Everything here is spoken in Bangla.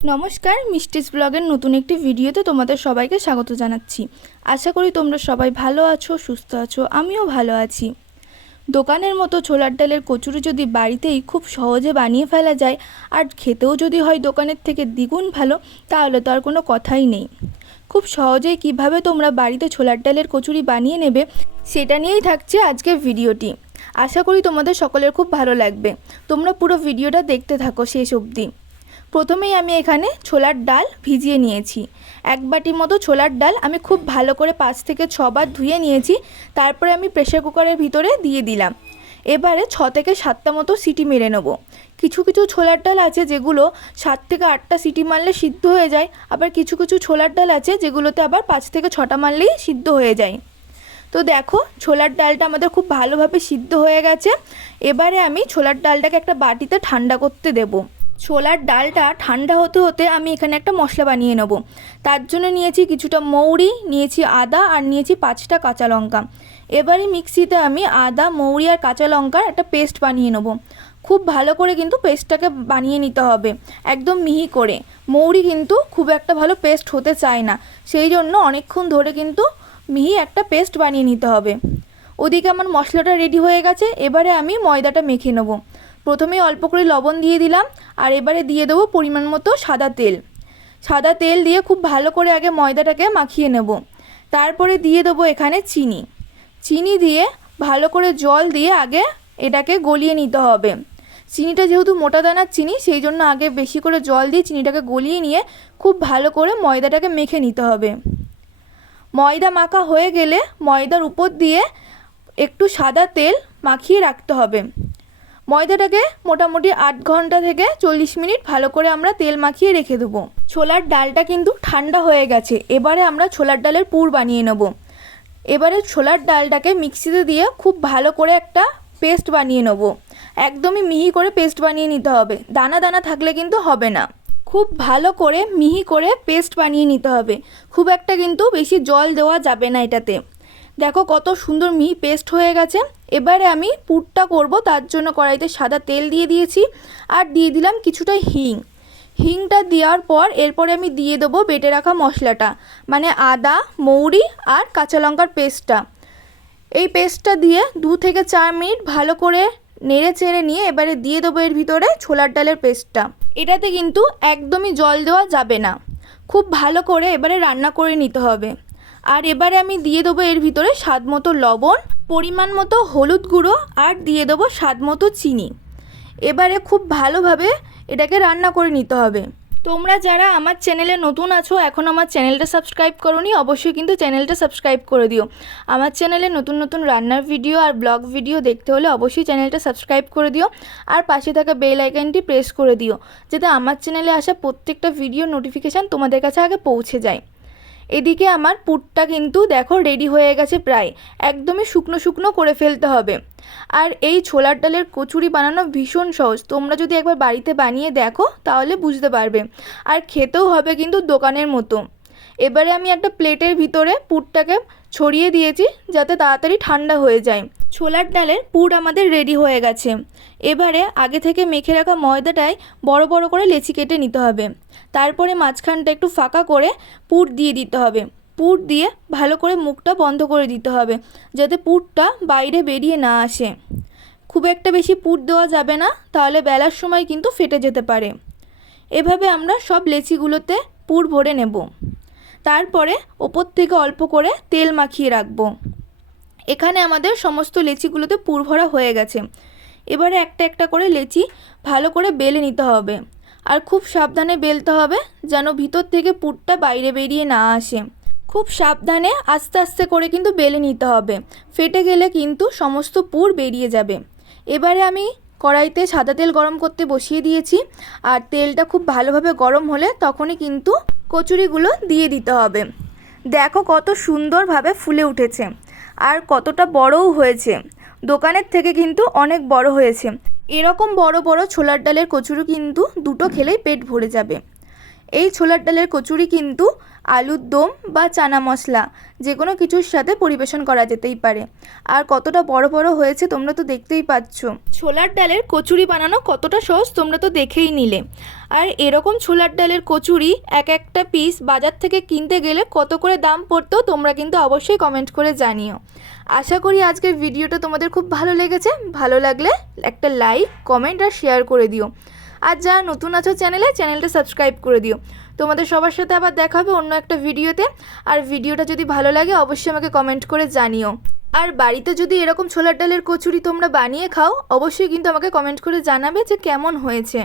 নমস্কার, মিষ্টিস ব্লগের নতুন একটি ভিডিওতে তোমাদের সবাইকে স্বাগত জানাচ্ছি। আশা করি তোমরা সবাই ভালো আছো, সুস্থ আছো, আমিও ভালো আছি। দোকানের মতো ছোলার ডালের কচুরি যদি বাড়িতেই খুব সহজে বানিয়ে ফেলা যায় আর খেতেও যদি হয় দোকানের থেকে দ্বিগুণ ভালো, তাহলে তো আর কোনো কথাই নেই। খুব সহজেই কীভাবে তোমরা বাড়িতে ছোলার ডালের কচুরি বানিয়ে নেবে, সেটা নিয়েই থাকছে আজকের ভিডিওটি। আশা করি তোমাদের সকলের খুব ভালো লাগবে। তোমরা পুরো ভিডিওটা দেখতে থাকো শেষ অবধি। প্রথমেই আমি এখানে ছোলার ডাল ভিজিয়ে নিয়েছি। এক বাটি মতো ছোলার ডাল আমি খুব ভালো করে পাঁচ থেকে ছবার ধুয়ে নিয়েছি, তারপরে আমি প্রেশার কুকারের ভিতরে দিয়ে দিলাম। এবারে ছ থেকে সাতটা মতো সিটি মেরে নেব। কিছু কিছু ছোলার ডাল আছে যেগুলো সাত থেকে আটটা সিটি মারলে সিদ্ধ হয়ে যায়, আবার কিছু কিছু ছোলার ডাল আছে যেগুলোতে আবার পাঁচ থেকে ছটা মারলেই সিদ্ধ হয়ে যায়। তো দেখো, ছোলার ডালটা আমাদের খুব ভালোভাবে সিদ্ধ হয়ে গেছে। এবারে আমি ছোলার ডালটাকে একটা বাটিতে ঠান্ডা করতে দেবো। ছোলার ডালটা ঠান্ডা হতে হতে আমি এখানে একটা মশলা বানিয়ে নেব। তার জন্য নিয়েছি কিছুটা মৌরি, নিয়েছি আদা আর নিয়েছি পাঁচটা কাঁচা লঙ্কা। এবারে মিক্সিতে আমি আদা, মৌরি আর কাঁচা লঙ্কার একটা পেস্ট বানিয়ে নেব। খুব ভালো করে কিন্তু পেস্টটাকে বানিয়ে নিতে হবে, একদম মিহি করে। মৌরি কিন্তু খুব একটা ভালো পেস্ট হতে চায় না, সেই জন্য অনেকক্ষণ ধরে কিন্তু মিহি একটা পেস্ট বানিয়ে নিতে হবে। ওদিকে আমার মশলাটা রেডি হয়ে গেছে, এবারে আমি ময়দাটা মেখে নেব। প্রথমে অল্প করে লবণ দিয়ে দিলাম, আর এবারে দিয়ে দেবো পরিমাণ মতো সাদা তেল। সাদা তেল দিয়ে খুব ভালো করে আগে ময়দাটাকে মাখিয়ে নেব। তারপরে দিয়ে দেবো এখানে চিনি। চিনি দিয়ে ভালো করে জল দিয়ে আগে এটাকে গলিয়ে নিতে হবে। চিনিটা যেহেতু মোটা দানার চিনি, সেই জন্য আগে বেশি করে জল দিয়ে চিনিটাকে গলিয়ে নিয়ে খুব ভালো করে ময়দাটাকে মেখে নিতে হবে। ময়দা মাখা হয়ে গেলে ময়দার উপর দিয়ে একটু সাদা তেল মাখিয়ে রাখতে হবে। ময়দাটাকে মোটামুটি আট ঘণ্টা থেকে চল্লিশ মিনিট ভালো করে আমরা তেল মাখিয়ে রেখে দেবো। ছোলার ডালটা কিন্তু ঠান্ডা হয়ে গেছে, এবারে আমরা ছোলার ডালের পুর বানিয়ে নেব। এবারে ছোলার ডালটাকে মিক্সিতে দিয়ে খুব ভালো করে একটা পেস্ট বানিয়ে নেব। একদমই মিহি করে পেস্ট বানিয়ে নিতে হবে, দানা দানা থাকলে কিন্তু হবে না। খুব ভালো করে মিহি করে পেস্ট বানিয়ে নিতে হবে, খুব একটা কিন্তু বেশি জল দেওয়া যাবে না এটাতে। দেখো কত সুন্দর মিহি পেস্ট হয়ে গেছে। এবারে আমি পুরটা করব, তার জন্য কড়াইতে সাদা তেল দিয়ে দিয়েছি আর দিয়ে দিলাম কিছুটা হিং। হিংটা দেওয়ার পর এরপরে আমি দিয়ে দেবো বেটে রাখা মশলাটা মানে আদা, মৌরি আর কাঁচা লঙ্কার পেস্টটা। এই পেস্টটা দিয়ে দু থেকে চার মিনিট ভালো করে নেড়ে চেড়ে নিয়ে এবারে দিয়ে দেবো এর ভিতরে ছোলার ডালের পেস্টটা। এটাতে কিন্তু একদমই জল দেওয়া যাবে না। খুব ভালো করে এবারে রান্না করে নিতে হবে। আর এবারে আমি দিয়ে দেবো এর ভিতরে স্বাদ মতো লবণ, পরিমাণ মতো হলুদ গুঁড়ো আর দিয়ে দেবো স্বাদ মতো চিনি। এবারে খুব ভালোভাবে এটাকে রান্না করে নিতে হবে। তোমরা যারা আমার চ্যানেলে নতুন আছো, এখন আমার চ্যানেলটা সাবস্ক্রাইব করোনি, অবশ্যই কিন্তু চ্যানেলটা সাবস্ক্রাইব করে দিও। আমার চ্যানেলে নতুন নতুন রান্নার ভিডিও আর ব্লগ ভিডিও দেখতে হলে অবশ্যই চ্যানেলটা সাবস্ক্রাইব করে দিও আর পাশে থাকা বেল আইকনটি প্রেস করে দিও, যাতে আমার চ্যানেলে আসা প্রত্যেকটা ভিডিও নোটিফিকেশান তোমাদের কাছে আগে পৌঁছে যায়। এদিকে আমার পুটটা কিন্তু দেখো রেডি হয়ে গেছে প্রায়। একদমই শুকনো শুকনো করে ফেলতে হবে। আর এই ছোলার ডালের কচুরি বানানো ভীষণ সহজ। তোমরা যদি একবার বাড়িতে বানিয়ে দেখো, তাহলে বুঝতে পারবে। আর খেতেও হবে কিন্তু দোকানের মতো। এবারে আমি একটা প্লেটের ভিতরে পুটটাকে ছড়িয়ে দিয়েছি, যাতে তাড়াতাড়ি ঠান্ডা হয়ে যায়। ছোলার ডালের পুর আমাদের রেডি হয়ে গেছে। এবারে আগে থেকে মেখে রাখা ময়দাটায় বড় বড় করে লেচি কেটে নিতে হবে। তারপরে মাঝখানটা একটু ফাঁকা করে পুর দিয়ে দিতে হবে। পুর দিয়ে ভালো করে মুখটা বন্ধ করে দিতে হবে, যাতে পুরটা বাইরে বেরিয়ে না আসে। খুব একটা বেশি পুর দেওয়া যাবে না, তাহলে বেলার সময় কিন্তু ফেটে যেতে পারে। এভাবে আমরা সব লেচিগুলোতে পুর ভরে নেব। তারপরে ওপর থেকে অল্প করে তেল মাখিয়ে রাখব। এখানে আমাদের সমস্ত লেচিগুলোতে পুর ভরা হয়ে গেছে। এবারে একটা একটা করে লেচি ভালো করে বেলে নিতে হবে। আর খুব সাবধানে বেলতে হবে যেন ভিতর থেকে পুরটা বাইরে বেরিয়ে না আসে। খুব সাবধানে আস্তে আস্তে করে কিন্তু বেলে নিতে হবে। ফেটে গেলে কিন্তু সমস্ত পুর বেরিয়ে যাবে। এবারে আমি কড়াইতে সাদা তেল গরম করতে বসিয়ে দিয়েছি। আর তেলটা খুব ভালোভাবে গরম হলে তখনই কিন্তু কচুরিগুলো দিয়ে দিতে হবে। দেখো কত সুন্দরভাবে ফুলে উঠেছে। আর কতটা বড়ও হয়েছে। দোকানের থেকে কিন্তু অনেক বড় হয়েছে। এরকম বড় বড় ছোলার ডালের কচুরি কিন্তু দুটো খেলেই পেট ভরে যাবে। এই ছোলার ডালের কচুরি কিন্তু আলুর দম বা চানা মশলা যে কোনো কিছুর সাথে পরিবেশন করা যেতেই পারে। আর কতটা বড় বড় হয়েছে তোমরা তো দেখতেই পাচ্ছ। ছোলার ডালের কচুরি বানানো কতটা সহজ তোমরা তো দেখেই নিলে। আর এরকম ছোলার ডালের কচুরি এক একটা পিস বাজার থেকে কিনতে গেলে কত করে দাম পড়তো তোমরা কিন্তু অবশ্যই কমেন্ট করে জানিও। আশা করি আজকের ভিডিওটা তোমাদের খুব ভালো লেগেছে। ভালো লাগলে একটা লাইক কমেন্ট আর শেয়ার করে দিও। আর যারা নতুন আছো চ্যানেলে চ্যানেলটা সাবস্ক্রাইব করে দিও। তোমাদের সবার সাথে আবার দেখা হবে অন্য একটা ভিডিওতে। আর ভিডিওটা যদি ভালো লাগে, অবশ্যই আমাকে কমেন্ট করে জানিও। আর বাড়িতে যদি এরকম ছোলার ডালের কচুরি তোমরা বানিয়ে খাও, অবশ্যই কিন্তু আমাকে কমেন্ট করে জানাবে যে কেমন হয়েছে।